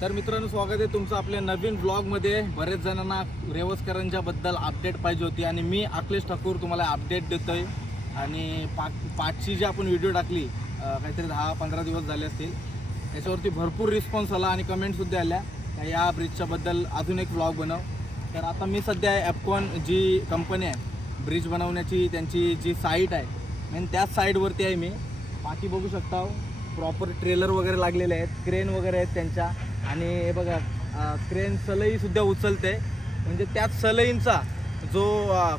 तर मित्रांनो स्वागत आहे तुमचं आपल्या नवीन ब्लॉगमध्ये बरेच जणांना रेवसकरांच्या बद्दल अपडेट पाहिजे होती आणि मी अखिलेश ठाकूर तुम्हाला अपडेट देतो आहे आणि पा पाचची जी आपण व्हिडिओ टाकली काहीतरी दहा पंधरा दिवस झाले असतील त्याच्यावरती भरपूर रिस्पॉन्स आला आणि कमेंटसुद्धा आल्या. का या ब्रिजच्याबद्दल अजून एक ब्लॉग बनव. तर आता मी सध्या ॲपकॉन जी कंपनी आहे ब्रिज बनवण्याची त्यांची जी साईट आहे मेन त्याच साईडवरती आहे मी. बाकी बघू शकता हो, प्रॉपर ट्रेलर वगैरे लागलेले आहेत क्रेन वगैरे आहेत त्यांच्या. आणि हे बघा क्रेन सलईसुद्धा उचलते. म्हणजे त्याच सलईंचा जो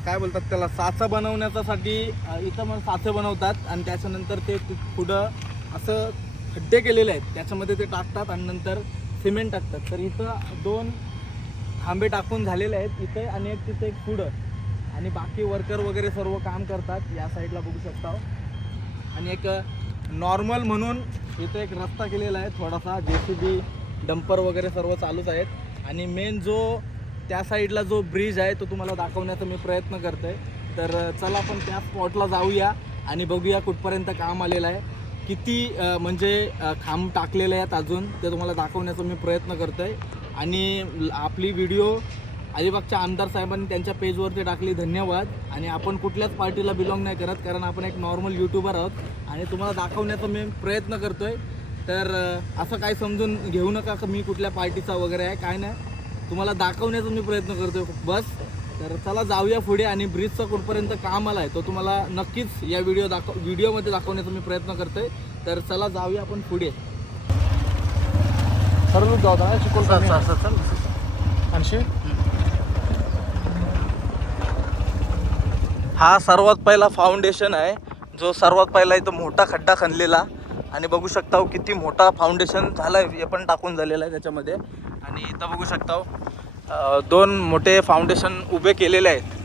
काय बोलतात त्याला साचा बनवण्याच्यासाठी इथं मग साचे बनवतात आणि त्याच्यानंतर ते पुढं असं खड्डे केलेले आहेत. त्याच्यामध्ये ते टाकतात आणि नंतर सिमेंट टाकतात. तर इथं दोन खांबे टाकून झालेले आहेत इथे आणि एक तिथे एक पुढं. आणि बाकी वर्कर वगैरे सर्व काम करतात. या साईडला बघू शकता. आणि एक नॉर्मल म्हणून इथं एक रस्ता केलेला आहे. थोडासा जे सी बी डंपर वगैरे सर्व चालूच आहेत. आणि मेन जो त्या साईडला जो ब्रिज आहे तो तुम्हाला दाखवण्याचा मी प्रयत्न करतोय. तर चला आपण त्या स्पॉटला जाऊया आणि बघूया कुठपर्यंत काम आलेलं आहे. किती म्हणजे खांब टाकलेले आहेत अजून ते तुम्हाला दाखवण्याचा मी प्रयत्न करतोय. आणि आपली व्हिडिओ अलिबागच्या आमदार साहेबांनी त्यांच्या पेजवरती टाकली धन्यवाद. आणि आपण कुठल्याच पार्टीला बिलॉंग नाही करत कारण आपण एक नॉर्मल यूट्यूबर आहोत. आणि तुम्हाला दाखवण्याचा मी प्रयत्न करतो आहे तर असं काय समजून घेऊ नका का मी कुठल्या पार्टीचा वगैरे आहे काय नाही. तुम्हाला दाखवण्याचा मी प्रयत्न करतोय. बस. तर चला जाऊया पुढे आणि ब्रिजचा कुठपर्यंत काम आला आहे तो तुम्हाला नक्कीच या व्हिडिओ दाखव व्हिडिओमध्ये दाखवण्याचा मी प्रयत्न करतोय. तर चला जाऊया आपण पुढे. ठरवून जाऊ. असं चल ऐंशी हा सर्वात पहिला फाउंडेशन आहे जो सर्वात पहिला इथं मोठा खड्डा खणलेला. आणि बघू शकता हो किती मोठा फाउंडेशन झाला आहे हे पण टाकून झालेलं आहे त्याच्यामध्ये. आणि इथं बघू शकता हो, दोन मोठे फाउंडेशन उभे केलेले आहेत.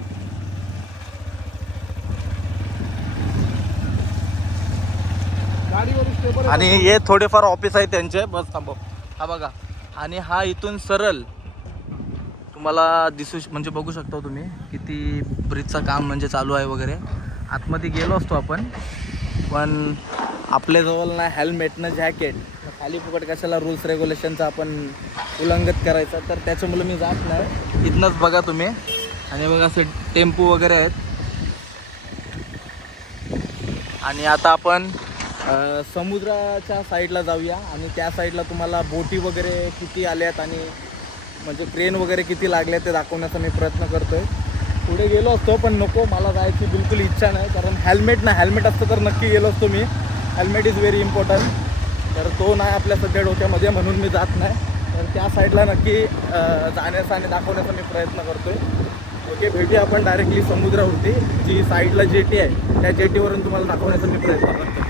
आणि हे थोडेफार ऑफिस आहे त्यांचे. बस थांबव. हा बघा. आणि हा इथून सरळ तुम्हाला दिसू म्हणजे बघू शकता तुम्ही किती ब्रिजचं काम म्हणजे चालू आहे वगैरे. आतमध्ये गेलो असतो आपण. पण आपल्याजवळ ना हेल्मेट ना जॅकेट खाली फुकट कशाला रूल्स रेग्युलेशनचा आपण उल्लंघन करायचं? तर त्याच्यामुळे मी जात नाही. इथनंच बघा तुम्ही. आणि बघा असे टेम्पो वगैरे आहेत. आणि आता आपण समुद्राच्या साईडला जाऊया. आणि त्या साईडला तुम्हाला बोटी वगैरे किती आल्यात आणि म्हणजे ट्रेन वगैरे किती लागल्या ते दाखवण्याचा मी प्रयत्न करतोय. पुढे गेलो असतो पण नको. मला जायची बिलकुल इच्छा नाही. कारण हेल्मेट ना हेल्मेट असतं तर नक्की गेलो असतो मी. हेल्मेट इज व्हेरी इम्पॉर्टंट तर तो नाही आपल्या सध्या डोक्यामध्ये म्हणून मी जात नाही. तर त्या साईडला नक्की जाण्याचा आणि दाखवण्याचा मी प्रयत्न करतोय. ओके भेटूया आपण डायरेक्टली समुद्रावरती. जी साईडला जेटी आहे त्या जेटीवरून तुम्हाला दाखवण्याचा मी प्रयत्न करतो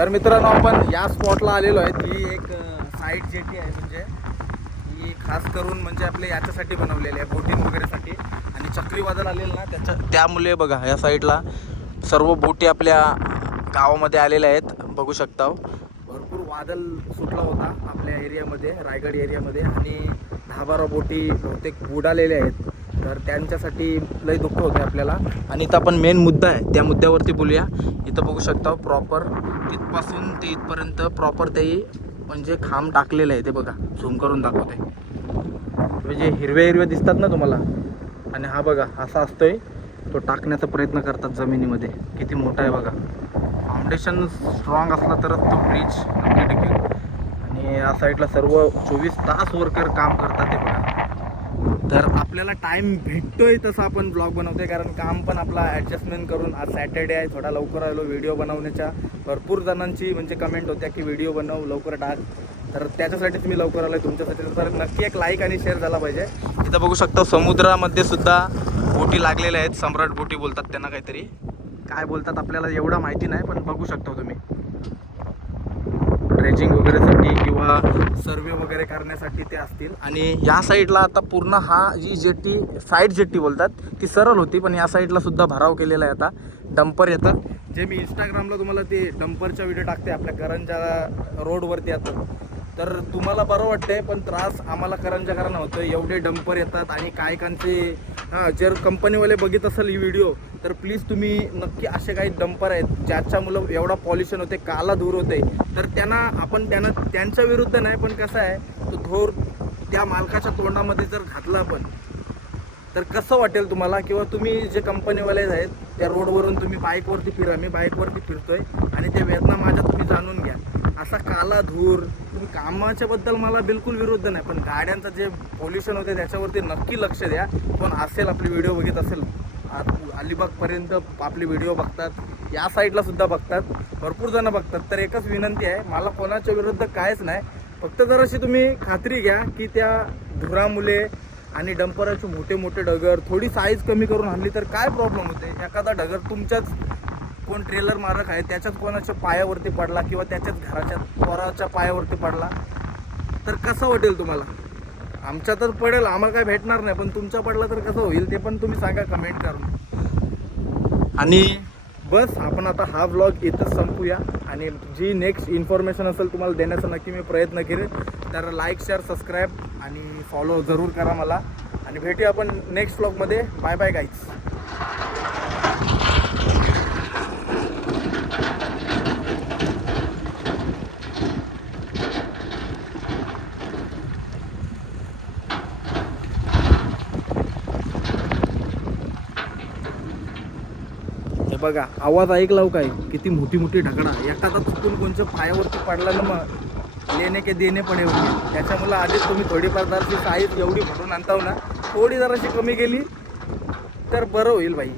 तर मित्रांनो आपण या स्पॉटला आलेलो आहे. ही एक साईड जेटी आहे म्हणजे ही खास करून म्हणजे आपल्या याच्यासाठी बनवलेली आहे बोटिंग वगैरेसाठी. आणि चक्रीवादळ आलेलं ना त्याच्या त्यामुळे बघा या साईडला सर्व बोटी आपल्या गावामध्ये आलेल्या आहेत बघू शकता. भरपूर वादळ सुटला होता आपल्या एरियामध्ये रायगड एरियामध्ये आणि दहा बारा बोटी बहुतेक बुडालेल्या आहेत. तर त्यांच्यासाठी लई दुःख होते आपल्याला. आणि इथं आपण मेन मुद्दा आहे त्या मुद्द्यावरती बोलूया. इथं बघू शकता प्रॉपर तिथपासून ते इथपर्यंत प्रॉपर ते म्हणजे खांब टाकलेलं आहे ते बघा. झूम करून दाखवते म्हणजे हिरवे हिरवे दिसतात ना तुम्हाला आणि हा बघा असा असतोय. तो टाकण्याचा प्रयत्न करतात जमिनीमध्ये. किती मोठा आहे बघा. फाउंडेशन स्ट्रॉंग असला तरच तो ब्रिज नक्की टिकेल आणि या साईडला सर्व चोवीस तास वर्कर काम करतात ते बघा. तर आपल्याला टाइम भेटतोय तसं आपण ब्लॉग बनवतोय कारण काम पण आपला ॲडजस्टमेंट करून आज सॅटर्डे आहे. थोडा लवकर आलो व्हिडिओ बनवण्याच्या. भरपूर जणांची म्हणजे कमेंट होत्या की व्हिडिओ बनव लवकर टाक. तर त्याच्यासाठीच मी लवकर आलो तुमच्यासाठी. तर नक्की एक लाईक आणि शेअर झाला पाहिजे. इथं बघू शकता समुद्रामध्ये सुद्धा बोटी लागलेल्या आहेत. सम्राट बोटी बोलतात त्यांना काहीतरी. काय बोलतात आपल्याला एवढं माहिती नाही पण बघू शकता तुम्ही. ड्रेजिंग वगैरेसाठी किंवा सर्वे वगैरे करण्यासाठी ते असतील. आणि या साईडला आता पूर्ण हा जी जेट्टी साईड जेट्टी बोलतात ती सरळ होती पण या साईडला सुद्धा भराव केलेला आहे आता. डंपर येतात जे मी इंस्टाग्रामला तुम्हाला ते डंपरच्या व्हिडिओ टाकते आपल्या करंजा रोडवरती येतात तर तुम्हाला बरं वाटतंय पण त्रास आम्हाला करंजा करंजाकरांना होतं. एवढे डंपर येतात आणि काय कांचे हां जर कंपनीवाले बघित असेल ही व्हिडिओ तर प्लीज तुम्ही नक्की असे काही डंपर आहेत ज्याच्यामुळं एवढा पॉल्युशन होते काला धूर होते तर त्यांना आपण त्यांना त्यांच्या विरुद्ध नाही पण कसं आहे तो धूर त्या मालकाच्या तोंडामध्ये जर घातला आपण तर कसं वाटेल तुम्हाला? किंवा तुम्ही जे कंपनीवाले आहेत त्या रोडवरून तुम्ही बाईकवरती फिरा मी बाईकवरती फिरतोय आणि त्या वेदना माझ्या तुम्ही जाणून घ्या. असा काला धूर तुम्ही कामाच्याबद्दल मला बिलकुल विरुद्ध नाही पण गाड्यांचं जे पॉल्युशन होते त्याच्यावरती नक्की लक्ष द्या. पण असेल आपली व्हिडिओ बघित असेल अलिबागपर्यंत आपले व्हिडिओ बघतात. या साईडला सुद्धा बघतात. भरपूर जण बघतात. तर एकच विनंती आहे मला कोणाच्या विरुद्ध कायच नाही. फक्त जराशी तुम्ही खात्री घ्या की त्या धुरामुळे आणि डंपराचे मोठे मोठे डगर थोडी साईज कमी करून आणली तर काय प्रॉब्लेम होते? एखादा डगर तुमच्याच कोण ट्रेलर मारक आहे त्याच्याच कोणाच्या पायावरती पडला किंवा त्याच्याच घराच्या पोराच्या पायावरती पडला? तर कसं वाटेल तुम्हाला? आमच्या तर पडेल आम्हाला काय भेटणार नाही पण तुमचा पडला तर कसं होईल ते पण तुम्ही सांगा कमेंट करून. आणि बस आपण आता हा ब्लॉग इथंच संपूया. आणि जी नेक्स्ट इन्फॉर्मेशन असेल तुम्हाला देण्याचा नक्की मी प्रयत्न करेन. तर लाईक शेअर सबस्क्राईब आणि फॉलो जरूर करा मला. आणि भेटूया आपण नेक्स्ट ब्लॉगमध्ये बाय बाय गाईज बघा आवाज ऐकला काय? किती मोठी मोठी ढगडा. एखादा चुकून कोणच्या पायावरती पडला ना मग लेणे के देणे पडे होते. त्याच्यामुळं आधीच तुम्ही थोडीफार जराशी साईज एवढी भरून आणताव ना थोडी जराशी कमी केली तर बरं होईल बाई.